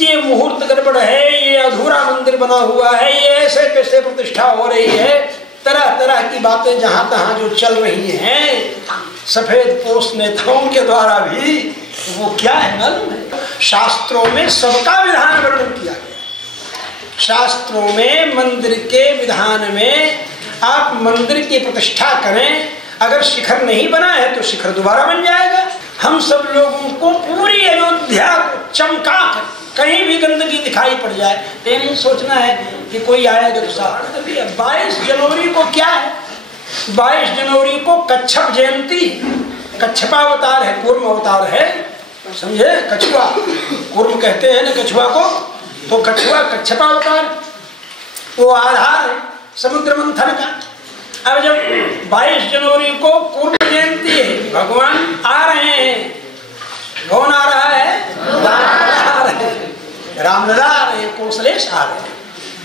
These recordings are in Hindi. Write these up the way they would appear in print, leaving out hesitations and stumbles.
कि ये मुहूर्त गड़बड़ है, ये अधूरा मंदिर बना हुआ है, ये ऐसे कैसे प्रतिष्ठा हो रही है, तरह तरह की बातें जहां तहां जो चल रही हैं सफेद पोष नेताओं के द्वारा भी, वो क्या है मालूम है? शास्त्रों में सबका विधान वर्णन किया गया। शास्त्रों में मंदिर के विधान में आप मंदिर की प्रतिष्ठा करें, अगर शिखर नहीं बना है तो शिखर दोबारा बन जाएगा। हम सब लोगों को पूरी अयोध्या चमका कर कहीं भी गंदगी दिखाई पड़ जाए तो नहीं सोचना है कि कोई आएगा तो साथ। 22 जनवरी को क्या है? 22 जनवरी को कच्छप जयंती, कच्छपावतार है, कूर्म अवतार है, समझे? कछुआ कूर्म कहते हैं ना कछुआ को, तो कछुआ कच्छपावतार, वो आधार है समुद्र मंथन का। अब जब 22 जनवरी को कूर्म जयंती है, भगवान आ रहे हैं, कौन आ रहा है? रामलला आ रहे हैं, कौशलेश आ रहे हैं,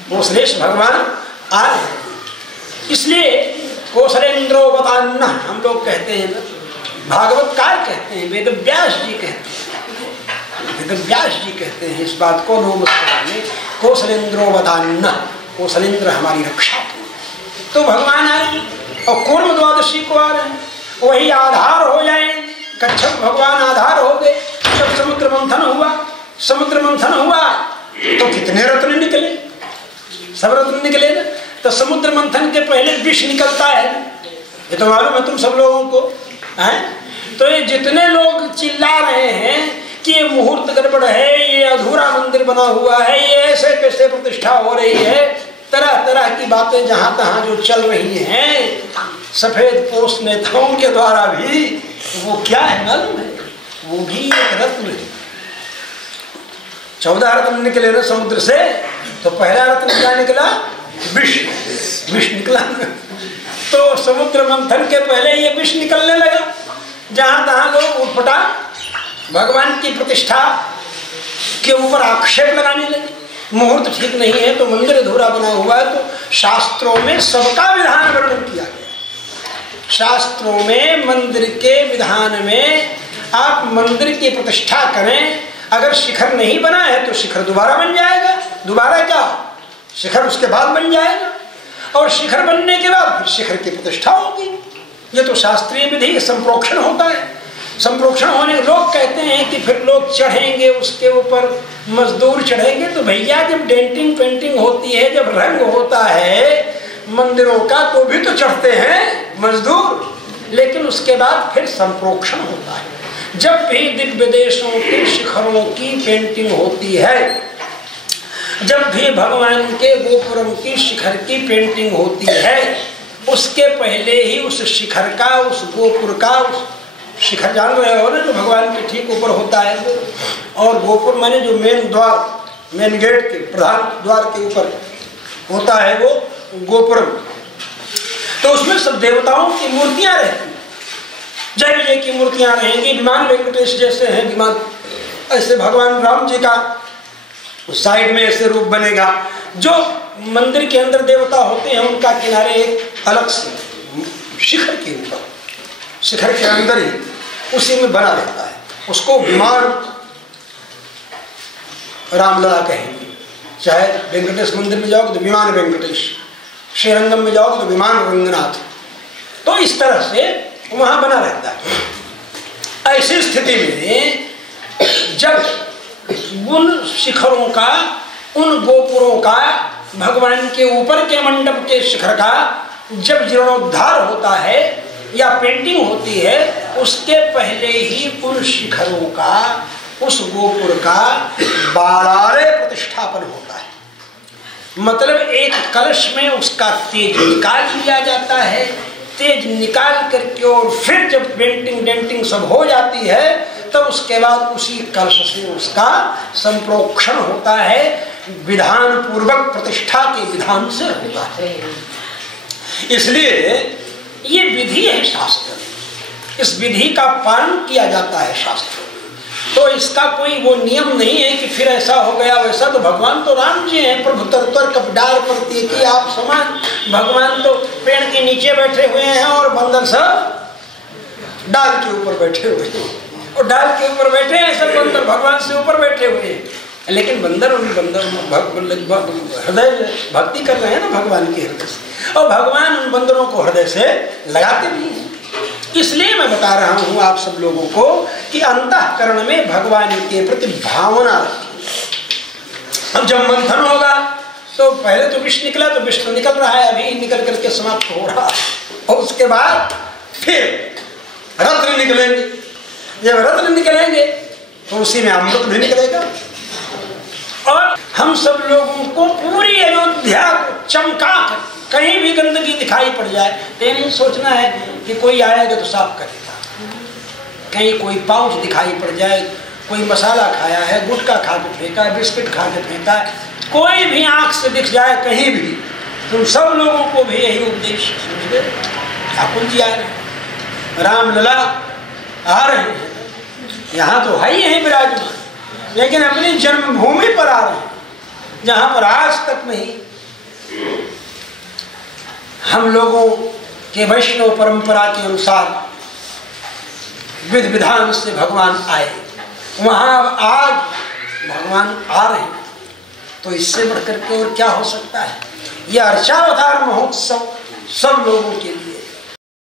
कौशलेश भगवान आ रहे हैं। इसलिए कौशलेन्द्रोवतान्नः हम लोग कहते हैं ना, भागवतकार कहते हैं, वेद व्यास जी कहते हैं, वेद व्यास जी कहते हैं इस बात को नमस्कार में, कौशलेन्द्रोवतान्नः, कौशलेन्द्र हमारी रक्षा करें। तो भगवान आ रहे हैं और कूर्म द्वादशी को आ रहे हैं, वही आधार हो जाए, कच्छप भगवान आधार हो गए। जब समुद्र मंथन हुआ, समुद्र मंथन हुआ तो कितने रत्न निकले? सब रत्न निकले ना। तो समुद्र मंथन के पहले विष निकलता है, ये तो मालूम है तुम सब लोगों को है? तो ये जितने लोग चिल्ला रहे हैं कि ये मुहूर्त गड़बड़ है, ये अधूरा मंदिर बना हुआ है, ये ऐसे कैसे प्रतिष्ठा हो रही है, तरह तरह की बातें जहां तहां जो चल रही हैं सफेद पोष नेताओं के द्वारा भी, वो क्या है मालूम है? वो भी एक रत्न है। 14 रत्न निकले ना समुद्र से, तो पहला रत्न क्या निकला? विष, विष निकला। तो समुद्र मंथन के पहले ये विष निकलने लगा, जहां तहां लोग उठपटा भगवान की प्रतिष्ठा के ऊपर आक्षेप लगाने लगे। मुहूर्त ठीक नहीं है तो मंदिर अधूरा बना हुआ है, तो शास्त्रों में सबका विधान वर्णन किया गया। शास्त्रों में मंदिर के विधान में आप मंदिर की प्रतिष्ठा करें, अगर शिखर नहीं बना है तो शिखर दोबारा बन जाएगा। दोबारा क्या? शिखर उसके बाद बन जाएगा, और शिखर बनने के बाद फिर शिखर की प्रतिष्ठा होगी। ये तो शास्त्रीय विधि, संप्रोक्षण होता है। संप्रोक्षण होने लोग कहते हैं कि फिर लोग चढ़ेंगे उसके ऊपर, मजदूर चढ़ेंगे। तो भैया जब डेंटिंग पेंटिंग होती है, जब रंग होता है मंदिरों का, तो भी तो चढ़ते हैं मजदूर, लेकिन उसके बाद फिर संप्रोक्षण होता है। जब भी दिव्य देशों के शिखरों की पेंटिंग होती है, जब भी भगवान के गोपुरम की शिखर की पेंटिंग होती है, उसके पहले ही उस शिखर का, उस गोपुर का, उस शिखर जान रहे हो ना जो भगवान के ठीक ऊपर होता है, और गोपुर माने जो मेन द्वार, मेन गेट के प्रधान द्वार के ऊपर होता है वो गोपुरम। तो उसमें सब देवताओं की मूर्तियां रहती, जय विजय की मूर्तियां रहेंगी। विमान वेंकटेश जैसे हैं विमान, ऐसे भगवान राम जी का साइड में ऐसे रूप बनेगा। जो मंदिर के अंदर देवता होते हैं उनका किनारे एक अलग से शिखर के ऊपर, शिखर के अंदर ही उसी में बना रहता है, उसको विमान रामलला कहेंगे। चाहे वेंकटेश मंदिर में जाओगे तो विमान वेंकटेश, श्रीरंगम में जाओगे तो विमान रंगनाथ। तो इस तरह से वहां बना रहता है। ऐसी स्थिति में जब उन शिखरों का, उन गोपुरों का, भगवान के ऊपर के मंडप के शिखर का जब जीर्णोद्धार होता है या पेंटिंग होती है, उसके पहले ही उन शिखरों का, उस गोपुर का बालारे प्रतिष्ठापन होता है। मतलब एक कलश में उसका तेज निकाल लिया जाता है, तेज निकाल करके, और फिर जब पेंटिंग डेंटिंग सब हो जाती है तब उसके बाद उसी कलश से उसका संप्रोक्षण होता है, विधान पूर्वक प्रतिष्ठा के विधान से होता है। इसलिए ये विधि है शास्त्र, इस विधि का पालन किया जाता है शास्त्र। तो इसका कोई वो नियम नहीं है कि फिर ऐसा हो गया वैसा। तो भगवान तो राम जी हैं, प्रभु तरतर कपडार प्रत्येकी आप समान। भगवान तो पेड़ के नीचे बैठे हुए हैं और बंदर सब डाल के ऊपर बैठे हुए हैं, और डाल के ऊपर बैठे हैं सब बंदर, भगवान से ऊपर बैठे हुए हैं। लेकिन बंदर हृदय भक्ति कर रहे हैं ना भगवान के हृदय से, और भगवान उन बंदरों को हृदय से लगाते भी हैं। इसलिए मैं बता रहा हूं आप सब लोगों को कि अंतःकरण में भगवान के प्रति भावना रखें। अब जब मंथन होगा तो पहले तो विष निकला, तो विष तो निकल रहा है, अभी निकल करके समाप्त हो रहा, और उसके बाद फिर रत्न निकलेंगे। जब रत्न निकलेंगे तो उसी में अमृत भी निकलेगा, और हम सब लोगों को पूरी अयोध्या चमका कर, कहीं भी गंदगी दिखाई पड़ जाए तो नहीं सोचना है कि कोई आएगा तो साफ करेगा। कहीं कोई पाउच दिखाई पड़ जाए, कोई मसाला खाया है, गुटखा खा के फेंका है, बिस्किट खा के फेंका है, कोई भी आंख से दिख जाए कहीं भी, तुम सब लोगों को भी यही उपदेश समझ ठाकुर जी आ रहे हैं, रामलला आ रहे हैं, यहाँ तो है ही है विराजमान, लेकिन अपनी जन्मभूमि पर आ रहे हैं, जहाँ पर आज तक नहीं हम लोगों के वैष्णव परंपरा के अनुसार विधि विधान से भगवान आए, वहाँ आज भगवान आ रहे हैं, तो इससे बढ़कर के और क्या हो सकता है। यह अर्चावतार महोत्सव सब लोगों के लिए